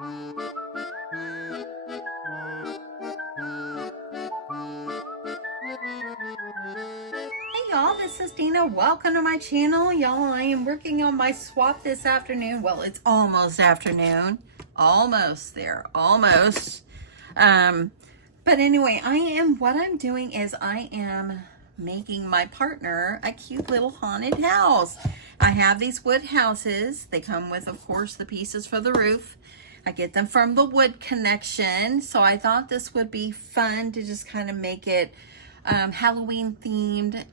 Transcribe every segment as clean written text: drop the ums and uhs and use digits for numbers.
Y'all, this is Deanna. Welcome to my channel. Y'all, I am working on my swap this afternoon. Well, it's almost afternoon. Almost there. Almost. But anyway, what I'm doing is I am making my partner a cute little haunted house. I have these wood houses. They come with, of course, the pieces for the roof. I get them from the Wood Connection. So I thought this would be fun to just kind of make it Halloween themed,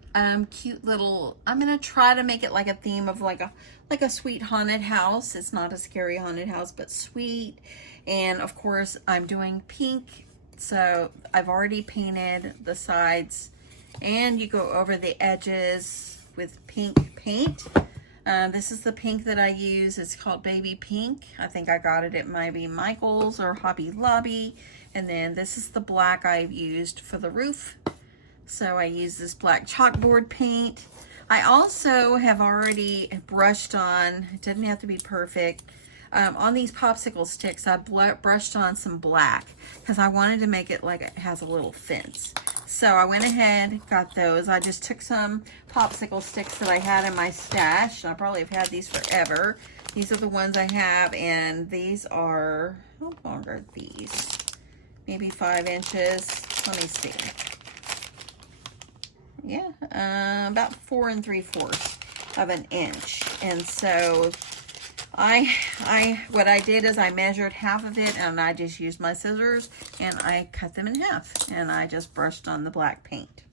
cute little. I'm gonna try to make it like a theme of like a sweet haunted house. It's not a scary haunted house, but sweet. And of course, I'm doing pink. So I've already painted the sides, and you go over the edges with pink paint. This is the pink that I use. It's called Baby Pink. I think I got it at maybe Michael's or Hobby Lobby. And then this is the black I've used for the roof. So I use this black chalkboard paint. I also have already brushed on, it doesn't have to be perfect, on these popsicle sticks, I brushed on some black because I wanted to make it like it has a little fence. So I went ahead, got those. I just took some popsicle sticks that I had in my stash. I probably have had these forever. These are the ones I have, and these are, how long are these? Maybe 5 inches. Let me see. Yeah, about 4 3/4 of an inch. And so what I did is I measured half of it, and I just used my scissors and I cut them in half, and I just brushed on the black paint.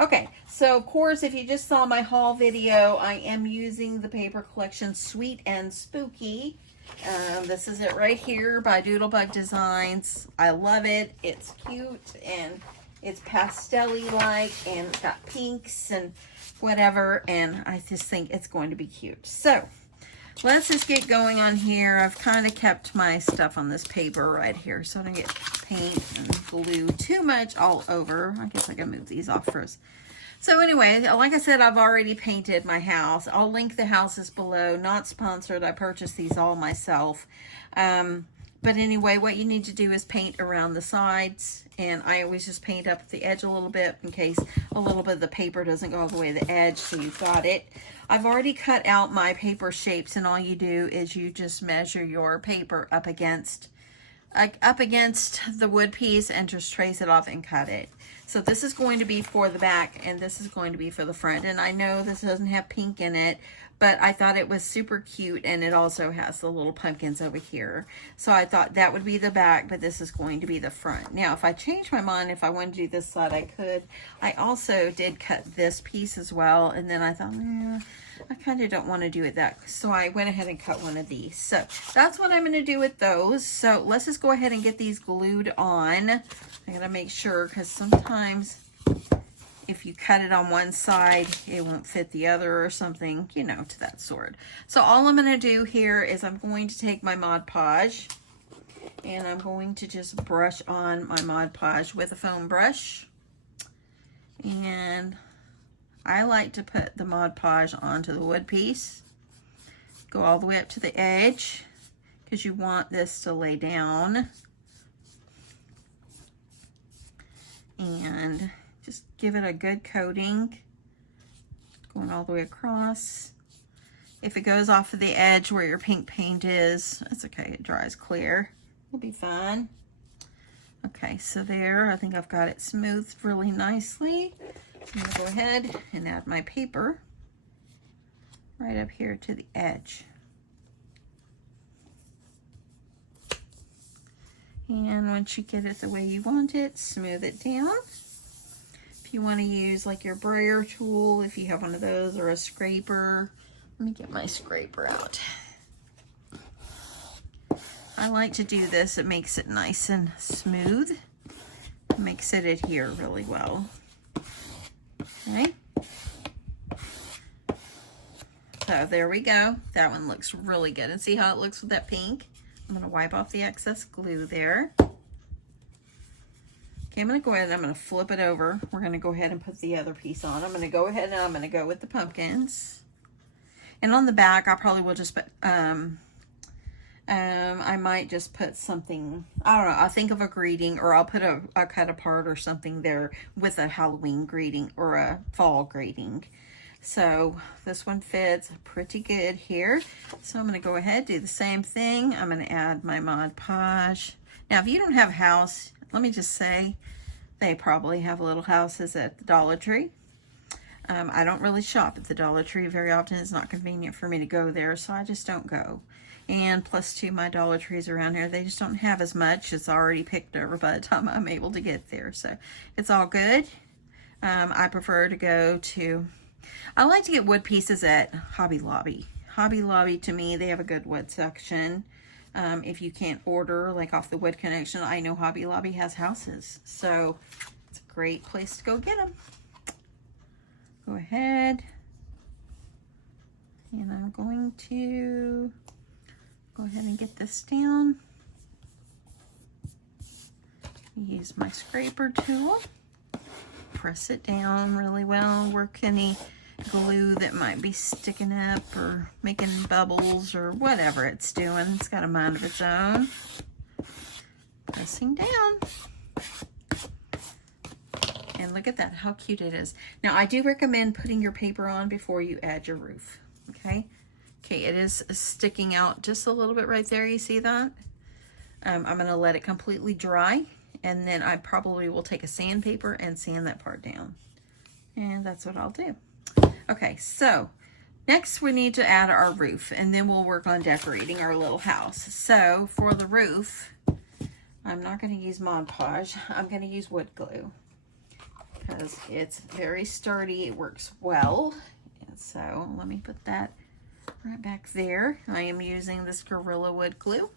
Okay, so of course, if you just saw my haul video, I am using the paper collection Sweet and Spooky. This is it right here by Doodlebug Designs. I love it. It's cute and it's pastel-y like, and it's got pinks and whatever, and I just think it's going to be cute. So let's just get going on here. I've kind of kept my stuff on this paper right here so I don't get paint and glue too much all over. I guess I can move these off first. So anyway, like I said, I've already painted my house. I'll link the houses below. Not sponsored. I purchased these all myself. But anyway, what you need to do is paint around the sides, and I always just paint up the edge a little bit in case a little bit of the paper doesn't go all the way to the edge, so you've got it. I've already cut out my paper shapes, and all you do is you just measure your paper up against the wood piece and just trace it off and cut it. So this is going to be for the back, and this is going to be for the front. And I know this doesn't have pink in it, but I thought it was super cute, and it also has the little pumpkins over here. So I thought that would be the back, but this is going to be the front. Now, if I change my mind, if I want to do this side, I could. I also did cut this piece as well, and then I thought, I kind of don't want to do it that. So I went ahead and cut one of these. So that's what I'm going to do with those. So let's just go ahead and get these glued on. I got to make sure, because sometimes if you cut it on one side, it won't fit the other or something, you know, to that sort. So all I'm going to do here is I'm going to take my Mod Podge, and I'm going to just brush on my Mod Podge with a foam brush. And I like to put the Mod Podge onto the wood piece. Go all the way up to the edge, because you want this to lay down. And just give it a good coating, going all the way across. If it goes off of the edge where your pink paint is, that's okay, it dries clear. It'll be fine. Okay, so there, I think I've got it smoothed really nicely. I'm gonna go ahead and add my paper right up here to the edge. And once you get it the way you want it, smooth it down. If you want to use like your brayer tool, if you have one of those, or a scraper, let me get my scraper out. I like to do this. It makes it nice and smooth. It makes it adhere really well. Okay. So there we go. That one looks really good. And see how it looks with that pink? I'm going to wipe off the excess glue there. Okay, I'm going to go ahead and I'm going to flip it over. We're going to go ahead and put the other piece on. I'm going to go ahead and I'm going to go with the pumpkins. And on the back, I probably will just put I might just put something, I don't know, I'll think of a greeting, or I'll put a cut apart or something there with a Halloween greeting or a fall greeting. So this one fits pretty good here. So I'm going to go ahead, do the same thing. I'm going to add my Mod Podge. Now, if you don't have a house, let me just say, they probably have little houses at the Dollar Tree. I don't really shop at the Dollar Tree very often. It's not convenient for me to go there, so I just don't go. And plus, too, my Dollar Trees around here, they just don't have as much. It's already picked over by the time I'm able to get there, so it's all good. I prefer to go to, I like to get wood pieces at Hobby Lobby. Hobby Lobby, to me, they have a good wood section. If you can't order, like off the Wood Connection, I know Hobby Lobby has houses, so it's a great place to go get them. Go ahead, and I'm going to go ahead and get this down. Use my scraper tool, press it down really well, work any glue that might be sticking up or making bubbles or whatever it's doing. It's got a mind of its own. Pressing down. And look at that, how cute it is. Now, I do recommend putting your paper on before you add your roof, okay? Okay, it is sticking out just a little bit right there. You see that? I'm going to let it completely dry, and then I probably will take a sandpaper and sand that part down. And that's what I'll do. Okay, so next we need to add our roof, and then we'll work on decorating our little house. So for the roof, I'm not going to use Mod Podge. I'm going to use wood glue, because it's very sturdy. It works well. And so let me put that right back there. I am using this Gorilla Wood glue.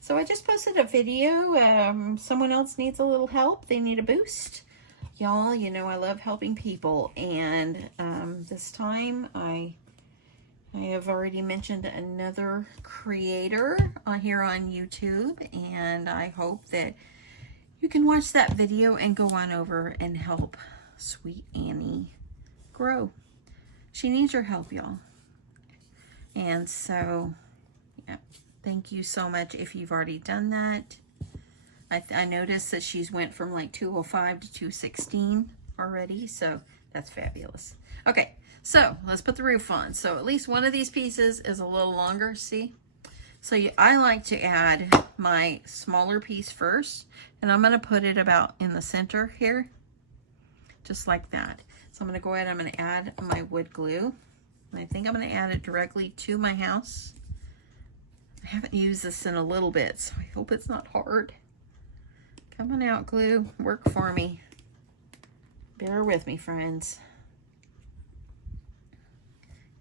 So I just posted a video. Someone else needs a little help. They need a boost. Y'all, you know I love helping people. And this time I have already mentioned another creator here on YouTube, and I hope that you can watch that video and go on over and help Sweet Annie grow. She needs your help, y'all. And so, yeah, thank you so much if you've already done that. I noticed that she's went from like 205 to 216 already, so that's fabulous. Okay. So let's put the roof on. So at least one of these pieces is a little longer, see? So I like to add my smaller piece first, and I'm gonna put it about in the center here, just like that. So I'm gonna go ahead, I'm gonna add my wood glue. And I think I'm gonna add it directly to my house. I haven't used this in a little bit, so I hope it's not hard. Come on out, glue, work for me. Bear with me, friends.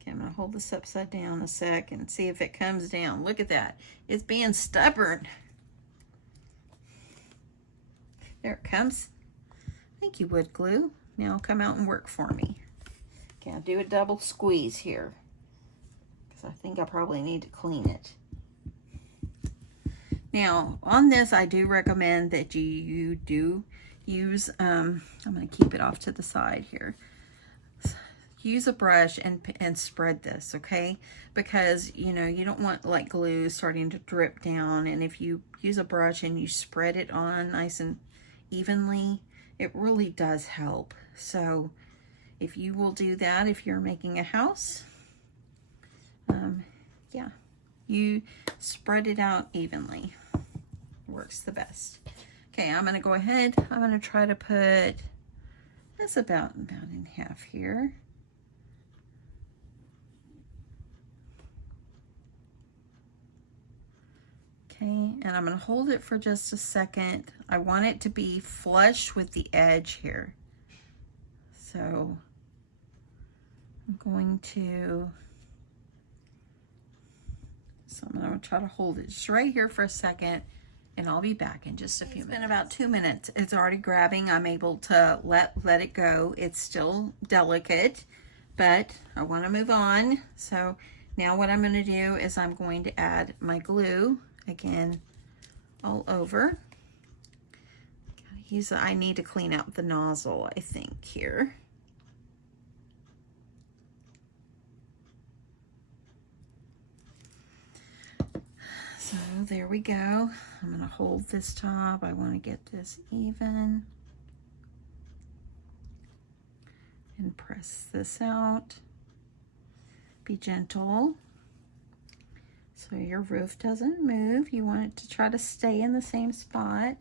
Okay, I'm going to hold this upside down a sec and see if it comes down. Look at that. It's being stubborn. There it comes. Thank you, wood glue. Now come out and work for me. Okay, I'll do a double squeeze here, because I think I probably need to clean it. Now, on this, I do recommend that you do use, I'm going to keep it off to the side here. Use a brush and spread this, okay? Because, you know, you don't want like glue starting to drip down. And if you use a brush and you spread it on nice and evenly, it really does help. So if you will do that, if you're making a house, yeah, you spread it out evenly. Works the best. Okay, I'm going to go ahead. I'm going to try to put this about in half here. Okay, and I'm going to hold it for just a second. I want it to be flush with the edge here. So I'm going to try to hold it just right here for a second, and I'll be back in just a few minutes. It's been about 2 minutes. It's already grabbing. I'm able to let it go. It's still delicate, but I want to move on. So now what I'm going to do is I'm going to add my glue again all over. I need to clean out the nozzle, I think, here. So there we go. I'm gonna hold this top. I wanna get this even. And press this out. Be gentle so your roof doesn't move. You want it to try to stay in the same spot.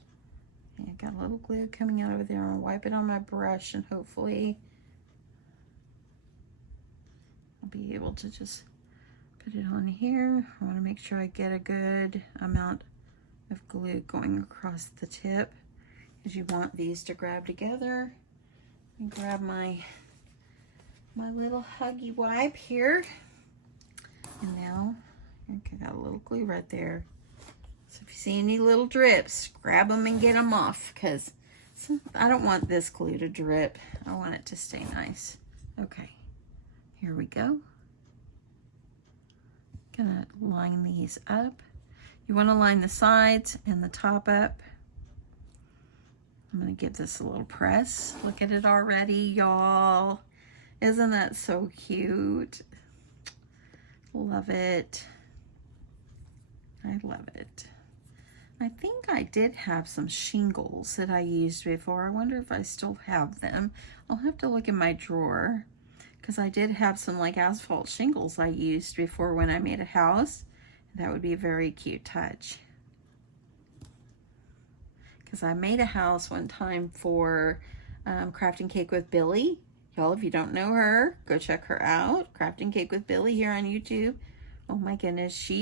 And I got a little glue coming out over there. I'm gonna wipe it on my brush and hopefully I'll be able to just put it on here. I want to make sure I get a good amount of glue going across the tip because you want these to grab together. And grab my little huggy wipe here. And now I got a little glue right there. So if you see any little drips, grab them and get them off because I don't want this glue to drip. I want it to stay nice. Okay, here we go. Gonna line these up. You want to line the sides and the top up. I'm gonna give this a little press. Look at it already, y'all. Isn't that so cute? Love it. I love it. I think I did have some shingles that I used before. I wonder if I still have them. I'll have to look in my drawer because I did have some like asphalt shingles I used before when I made a house. That would be a very cute touch. Because I made a house one time for Crafting Cake with Billy. Y'all, if you don't know her, go check her out. Crafting Cake with Billy here on YouTube. Oh my goodness,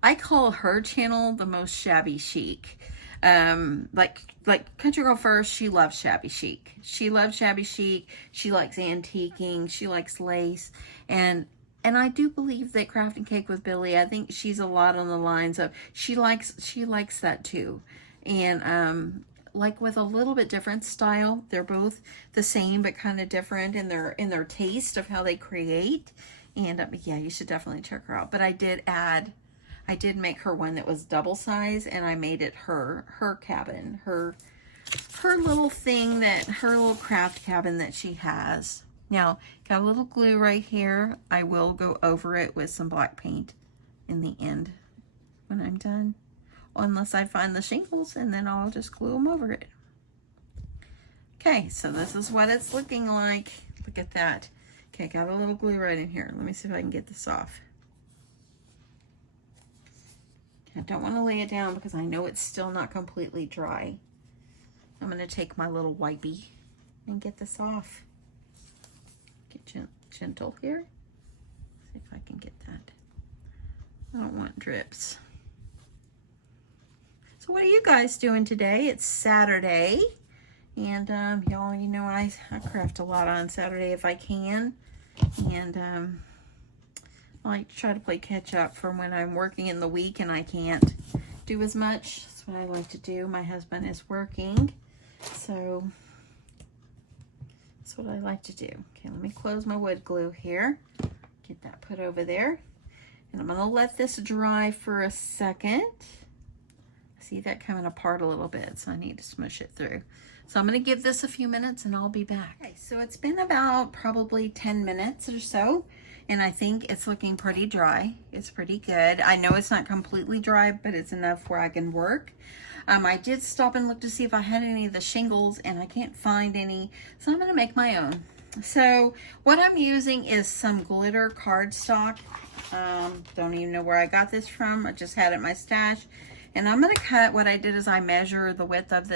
I call her channel the most shabby chic. Like Country Girl First, she loves shabby chic. She loves shabby chic. She likes antiquing. She likes lace. And I do believe that Crafting Cake with Billy, I think she's a lot on the lines of, she likes that too. And like with a little bit different style. They're both the same, but kind of different in their taste of how they create. And yeah, you should definitely check her out. But I did make her one that was double size, and I made it her cabin, her little thing, her little craft cabin that she has. Now, got a little glue right here. I will go over it with some black paint in the end when I'm done. Unless I find the shingles, and then I'll just glue them over it. Okay, so this is what it's looking like. Look at that. Okay, got a little glue right in here. Let me see if I can get this off. I don't want to lay it down because I know it's still not completely dry. I'm going to take my little wipey and get this off. Get gentle here. See if I can get that. I don't want drips. So what are you guys doing today? It's Saturday. And y'all, you know, I craft a lot on Saturday if I can. And I like to try to play catch up from when I'm working in the week and I can't do as much. That's what I like to do. My husband is working, so that's what I like to do. Okay, let me close my wood glue here. Get that put over there. And I'm going to let this dry for a second. See that coming apart a little bit, so I need to smush it through. So I'm going to give this a few minutes and I'll be back. Okay, so it's been about probably 10 minutes or so, and I think it's looking pretty dry. It's pretty good. I know it's not completely dry, but it's enough where I can work. I did stop and look to see if I had any of the shingles, and I can't find any, so I'm going to make my own. So what I'm using is some glitter cardstock. Don't even know where I got this from. I just had it in my stash. And I'm going to cut, what I did is I measure the width of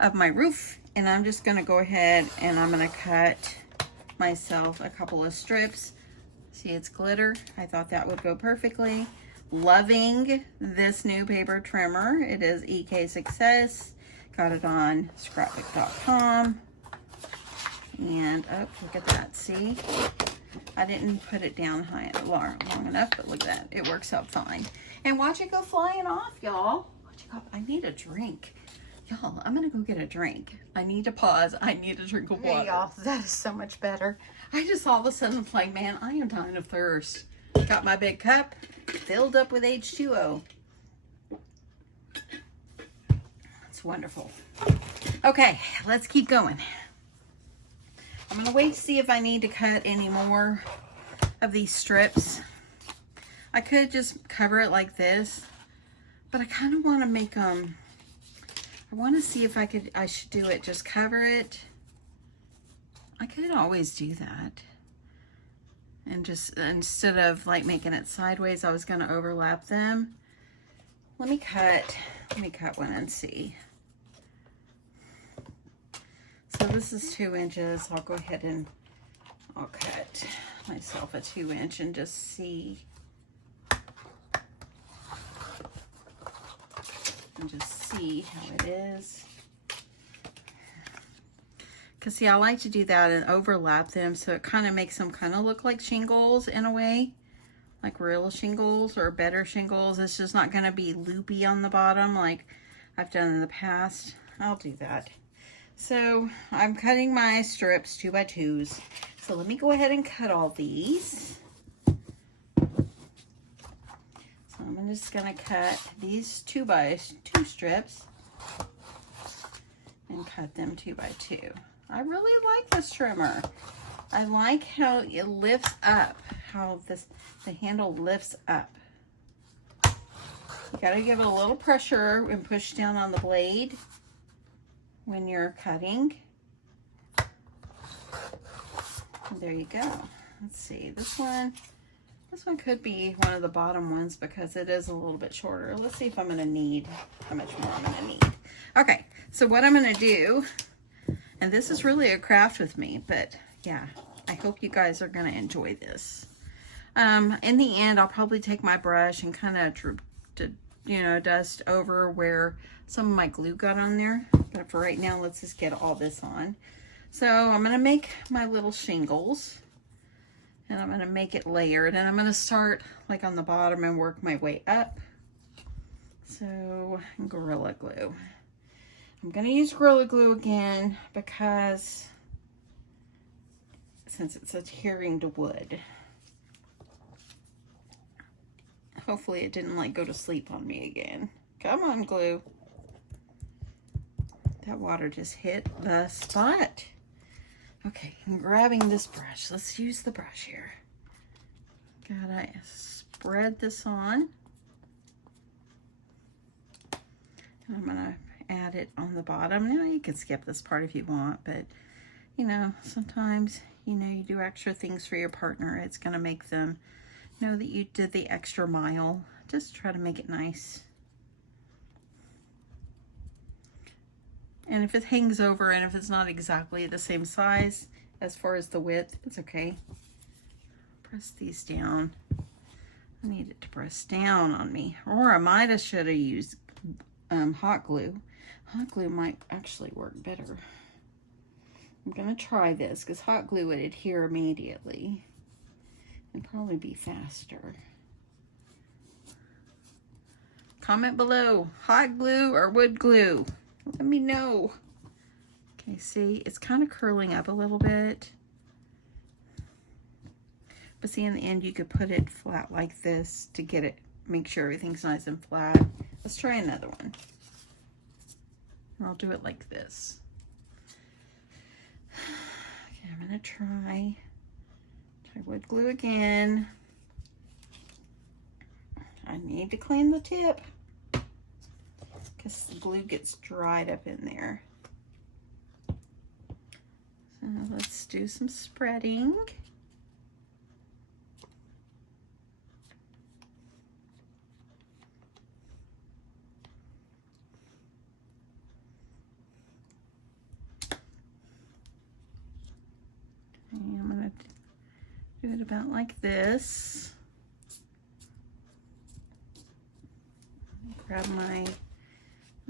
of my roof, and I'm just going to go ahead and I'm going to cut myself a couple of strips. See, it's glitter. I thought that would go perfectly. Loving this new paper trimmer. It is EK Success. Got it on scrapbook.com. And oh, look at that. See? I didn't put it down long enough, but look at that. It works out fine. And watch it go flying off, y'all. Watch it go. I need a drink. Y'all, I'm going to go get a drink. I need to pause. I need a drink of water. Hey, y'all. That is so much better. I just all of a sudden was like, man, I am dying of thirst. Got my big cup filled up with H2O. It's wonderful. Okay, let's keep going. I'm going to wait to see if I need to cut any more of these strips. I could just cover it like this, but I kind of want to make them, I want to see if I should do it, just cover it. I could always do that. And just, instead of like making it sideways, I was going to overlap them. Let me cut one and see. So this is 2 inches. I'll go ahead and I'll cut myself a 2-inch and just see. And just see how it is. Because see, I like to do that and overlap them so it kind of makes them kind of look like shingles in a way. Like real shingles or better shingles. It's just not going to be loopy on the bottom like I've done in the past. I'll do that. So I'm cutting my strips 2x2s. So let me go ahead and cut all these. So I'm just going to cut these 2x2 strips and cut them 2x2. I really like this trimmer. I like how it lifts up, how the handle lifts up. You gotta give it a little pressure and push down on the blade when you're cutting. And there you go. Let's see, this one could be one of the bottom ones because it is a little bit shorter. Let's see if I'm gonna need, how much more I'm gonna need. Okay, so what I'm gonna do, and this is really a craft with me, but yeah, I hope you guys are gonna enjoy this. In the end, I'll probably take my brush and kind of, you know, dust over where some of my glue got on there. But for right now, let's just get all this on. So I'm gonna make my little shingles, and I'm gonna make it layered, and I'm gonna start like on the bottom and work my way up. So Gorilla Glue. I'm gonna use Gorilla Glue again because since it's adhering to wood. Hopefully it didn't like go to sleep on me again. Come on, glue. That water just hit the spot. Okay, I'm grabbing this brush. Let's use the brush here. Gotta spread this on. And I'm gonna add it on the bottom. Now you can skip this part if you want, but you know, sometimes, you know, you do extra things for your partner. It's gonna make them know that you did the extra mile. Just try to make it nice. And if it hangs over and if it's not exactly the same size as far as the width, it's okay. Press these down. I need it to press down on me. Or I should have used hot glue. Hot glue might actually work better. I'm gonna try this because hot glue would adhere immediately and probably be faster. Comment below, hot glue or wood glue? Let me know. Okay, see, it's kind of curling up a little bit. But see, in the end, you could put it flat like this to get it, make sure everything's nice and flat. Let's try another one. I'll do it like this. Okay, I'm gonna try wood glue again. I need to clean the tip because the glue gets dried up in there. So let's do some spreading. And I'm going to do it about like this. Let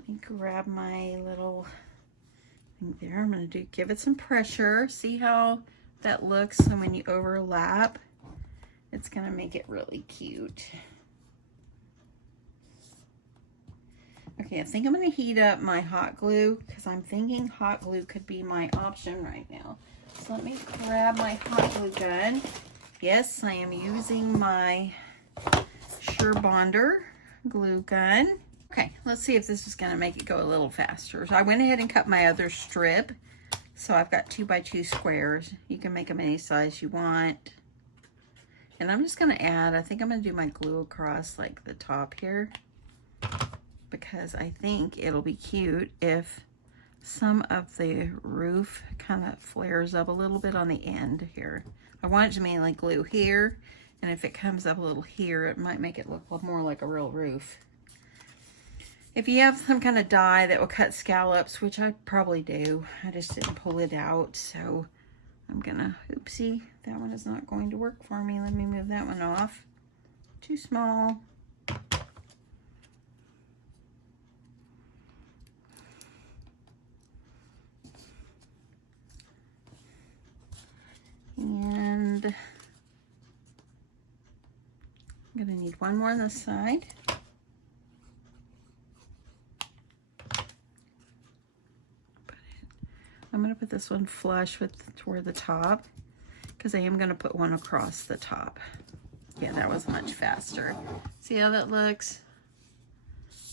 me grab my little thing there. I'm going to give it some pressure. See how that looks? So when you overlap, it's going to make it really cute. Okay, I think I'm going to heat up my hot glue because I'm thinking hot glue could be my option right now. So let me grab my hot glue gun. Yes, I am using my Bonder glue gun. Okay, let's see if this is going to make it go a little faster. So I went ahead and cut my other strip. So I've got 2x2 squares. You can make them any size you want. And I'm just gonna add, I think I'm gonna do my glue across like the top here, because I think it'll be cute if some of the roof kind of flares up a little bit on the end here. I want it to mainly glue here, and if it comes up a little here, it might make it look more like a real roof. If you have some kind of die that will cut scallops, which I probably do, I just didn't pull it out, so I'm gonna, oopsie, that one is not going to work for me. Let me move that one off. Too small. And I'm gonna need one more on this side. I'm gonna put this one flush with toward the top, because I am gonna put one across the top. Yeah, that was much faster. See how that looks?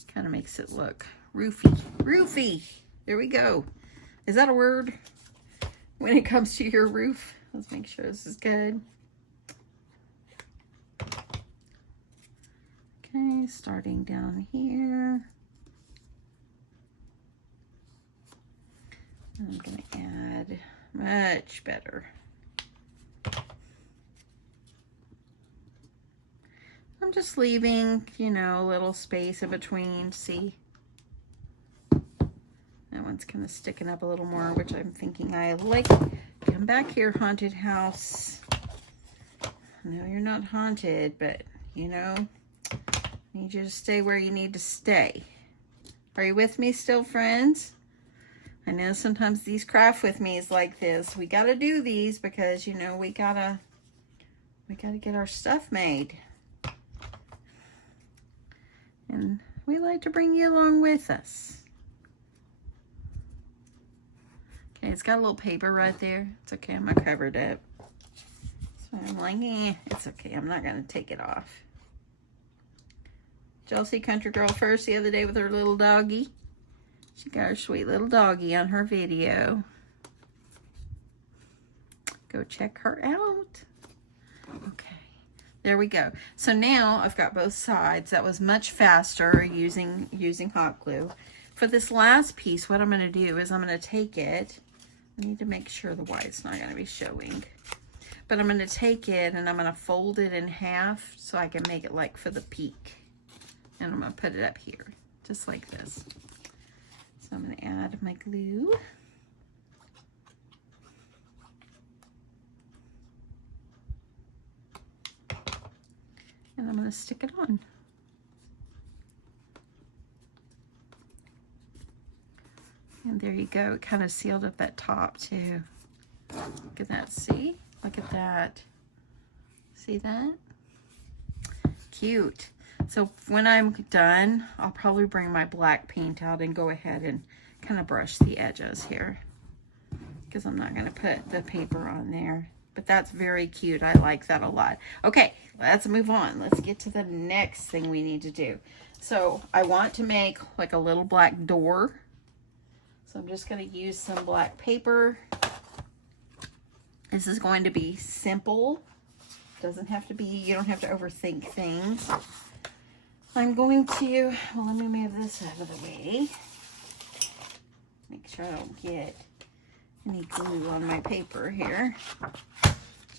Kind of makes it look roofy. Roofy! There we go. Is that a word when it comes to your roof? Let's make sure this is good. Okay, starting down here. I'm gonna add much better. I'm just leaving, you know, a little space in between. See? That one's kind of sticking up a little more, which I'm thinking I like. Come back here, haunted house. No, you're not haunted, but, you know, I need you to stay where you need to stay. Are you with me still, friends? I know sometimes these craft with me is like this. We gotta do these because, you know, we gotta get our stuff made. And we like to bring you along with us. Okay, it's got a little paper right there. It's okay, I'm gonna cover it up. So I'm like, it's okay, I'm not gonna take it off. Did y'all see Country Girl First the other day with her little doggy? She got her sweet little doggy on her video. Go check her out. Okay, there we go. So now I've got both sides. That was much faster using hot glue. For this last piece, what I'm going to do is I'm going to take it. I need to make sure the white's not going to be showing. But I'm going to take it and I'm going to fold it in half so I can make it like for the peak. And I'm going to put it up here, just like this. So I'm going to add my glue. And I'm going to stick it on. And there you go. It kind of sealed up that top too. Look at that. See? Look at that. See that? Cute. So when I'm done, I'll probably bring my black paint out and go ahead and kind of brush the edges here, because I'm not going to put the paper on there. But that's very cute. I like that a lot. Okay, let's move on. Let's get to the next thing we need to do. So I want to make like a little black door. So I'm just going to use some black paper. This is going to be simple. Doesn't have to be, you don't have to overthink things. I'm going to, well, let me move this out of the way. Make sure I don't get any glue on my paper here.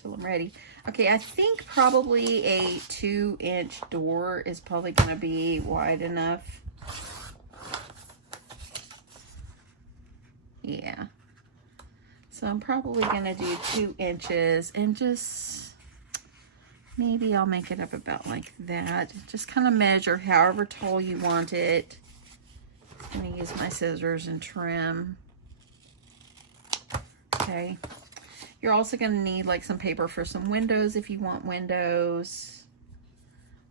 So I'm ready. Okay, I think probably a 2-inch door is probably going to be wide enough. Yeah. So I'm probably going to do 2 inches and just... maybe I'll make it up about like that. Just kind of measure however tall you want it. I'm going to use my scissors and trim. Okay. You're also going to need like some paper for some windows if you want windows.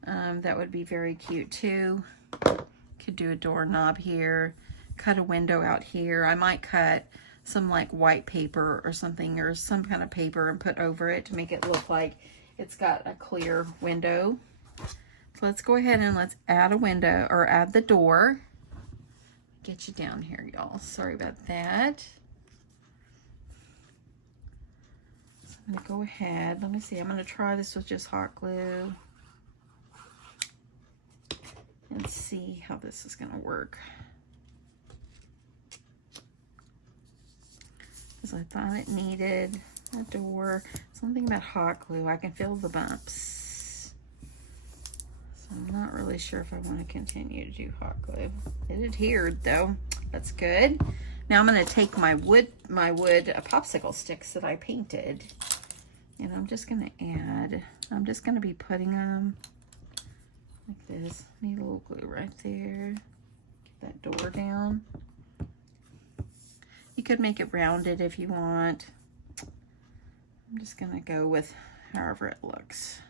That would be very cute too. Could do a doorknob here. Cut a window out here. I might cut some like white paper or something, or some kind of paper, and put over it to make it look like it's got a clear window. So let's go ahead and let's add a window, or add the door. Get you down here, y'all. Sorry about that. So I'm gonna go ahead, let me see, I'm gonna try this with just hot glue and see how this is gonna work. Because I thought it needed a door, something about hot glue. I can feel the bumps. So I'm not really sure if I want to continue to do hot glue. It adhered though, that's good. Now I'm gonna take my wood popsicle sticks that I painted, and I'm just gonna add, I'm just gonna be putting them like this. Need a little glue right there. Get that door down. You could make it rounded if you want. I'm just gonna go with however it looks.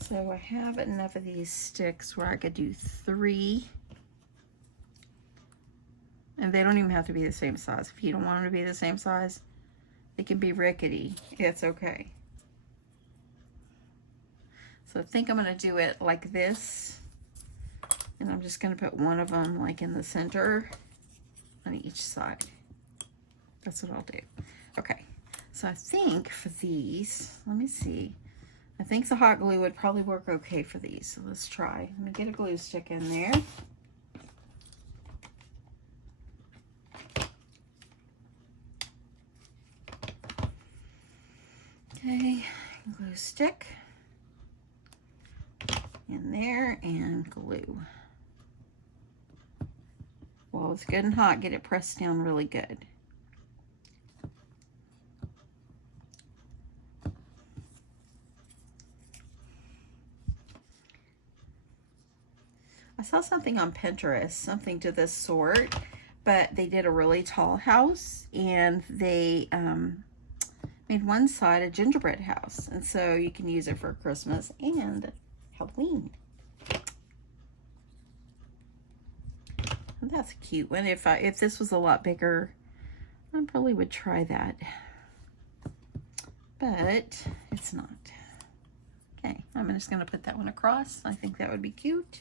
So I have enough of these sticks where I could do 3. And they don't even have to be the same size. If you don't want them to be the same size, they can be rickety. It's okay. So I think I'm gonna do it like this. And I'm just gonna put one of them like in the center on each side. That's what I'll do. Okay, so I think for these, let me see. I think the hot glue would probably work okay for these. So let's try. I'm gonna get a glue stick in there. Okay, glue stick in there and glue. While it's good and hot, get it pressed down really good. I saw something on Pinterest, something to this sort, but they did a really tall house, and they made one side a gingerbread house, and so you can use it for Christmas and Halloween. And that's a cute one. If this was a lot bigger, I probably would try that, but it's not. Okay, I'm just going to put that one across. I think that would be cute.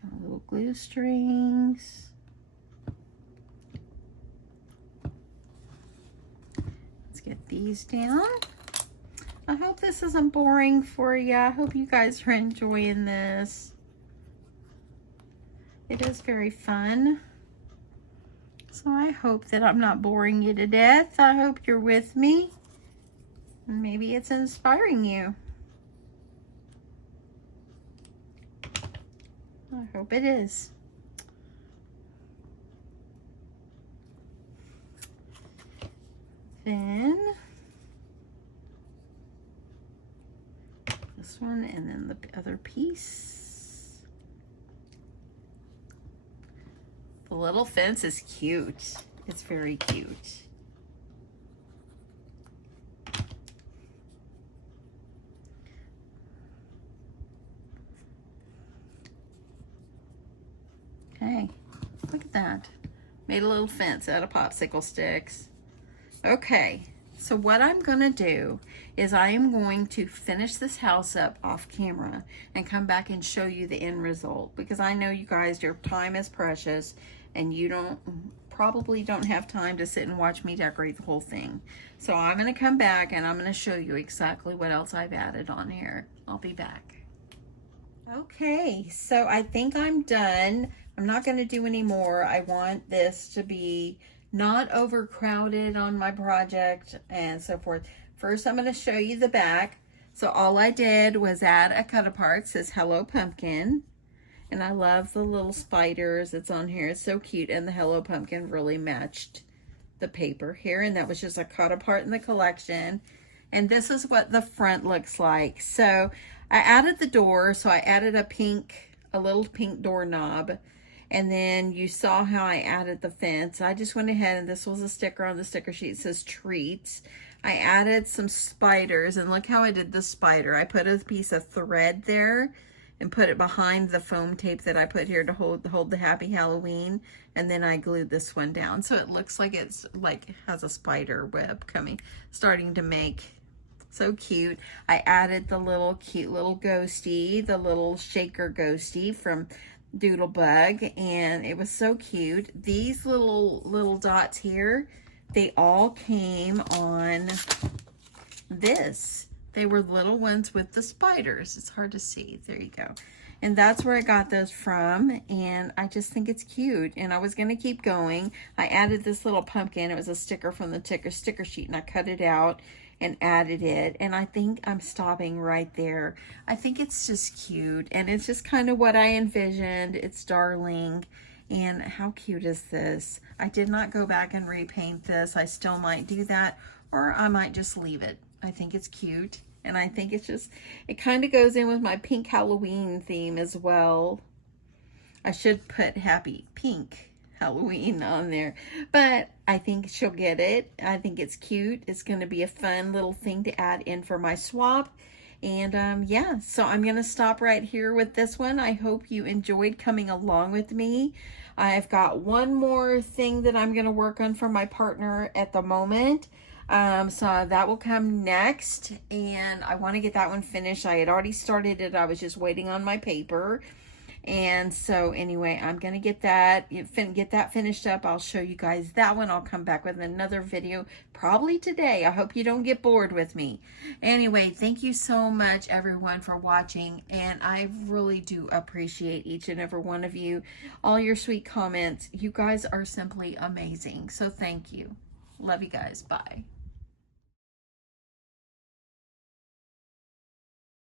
Got little glue strings. Let's get these down. I hope this isn't boring for you. I hope you guys are enjoying this. It is very fun. So I hope that I'm not boring you to death. I hope you're with me. And maybe it's inspiring you. I hope it is. Then this one, and then the other piece. The little fence is cute. It's very cute. Okay, look at that. Made a little fence out of popsicle sticks. Okay, so what I'm gonna do is I am going to finish this house up off camera and come back and show you the end result, because I know you guys, your time is precious and you probably don't have time to sit and watch me decorate the whole thing. So I'm gonna come back and I'm gonna show you exactly what else I've added on here. I'll be back. Okay, so I think I'm done. I'm not gonna do any more. I want this to be not overcrowded on my project and so forth. First, I'm gonna show you the back. So all I did was add a cut apart. It says Hello Pumpkin. And I love the little spiders that's on here. It's so cute. And the Hello Pumpkin really matched the paper here. And that was just a cut apart in the collection. And this is what the front looks like. So I added the door. So I added a little pink doorknob. And then you saw how I added the fence. I just went ahead, and this was a sticker on the sticker sheet. It says treats. I added some spiders, and look how I did the spider. I put a piece of thread there and put it behind the foam tape that I put here to hold the Happy Halloween. And then I glued this one down. So it looks like it's like has a spider web starting to make So cute. I added the little cute little ghosty, the little shaker ghosty from Doodlebug, and it was so cute. These little dots here, they all came on this. They were little ones with the spiders. It's hard to see. There you go. And that's where I got those from, and I just think it's cute. And I was going to keep going. I added this little pumpkin. It was a sticker from the sticker sheet, and I cut it out and added it. And I think I'm stopping right there. I think it's just cute, and it's just kind of what I envisioned. It's darling. And how cute is this? I did not go back and repaint this. I still might do that, or I might just leave it. I think it's cute. And I think it's just, it kind of goes in with my pink Halloween theme as well. I should put Happy Pink Halloween on there. But I think she'll get it. I think it's cute. It's going to be a fun little thing to add in for my swap. And yeah, so I'm going to stop right here with this one. I hope you enjoyed coming along with me. I've got one more thing that I'm going to work on for my partner at the moment. So that will come next, and I want to get that one finished. I had already started it. I was just waiting on my paper. And so anyway, I'm going to get that finished up. I'll show you guys that one. I'll come back with another video probably today. I hope you don't get bored with me. Anyway, thank you so much everyone for watching, and I really do appreciate each and every one of you. All your sweet comments. You guys are simply amazing. So thank you. Love you guys. Bye.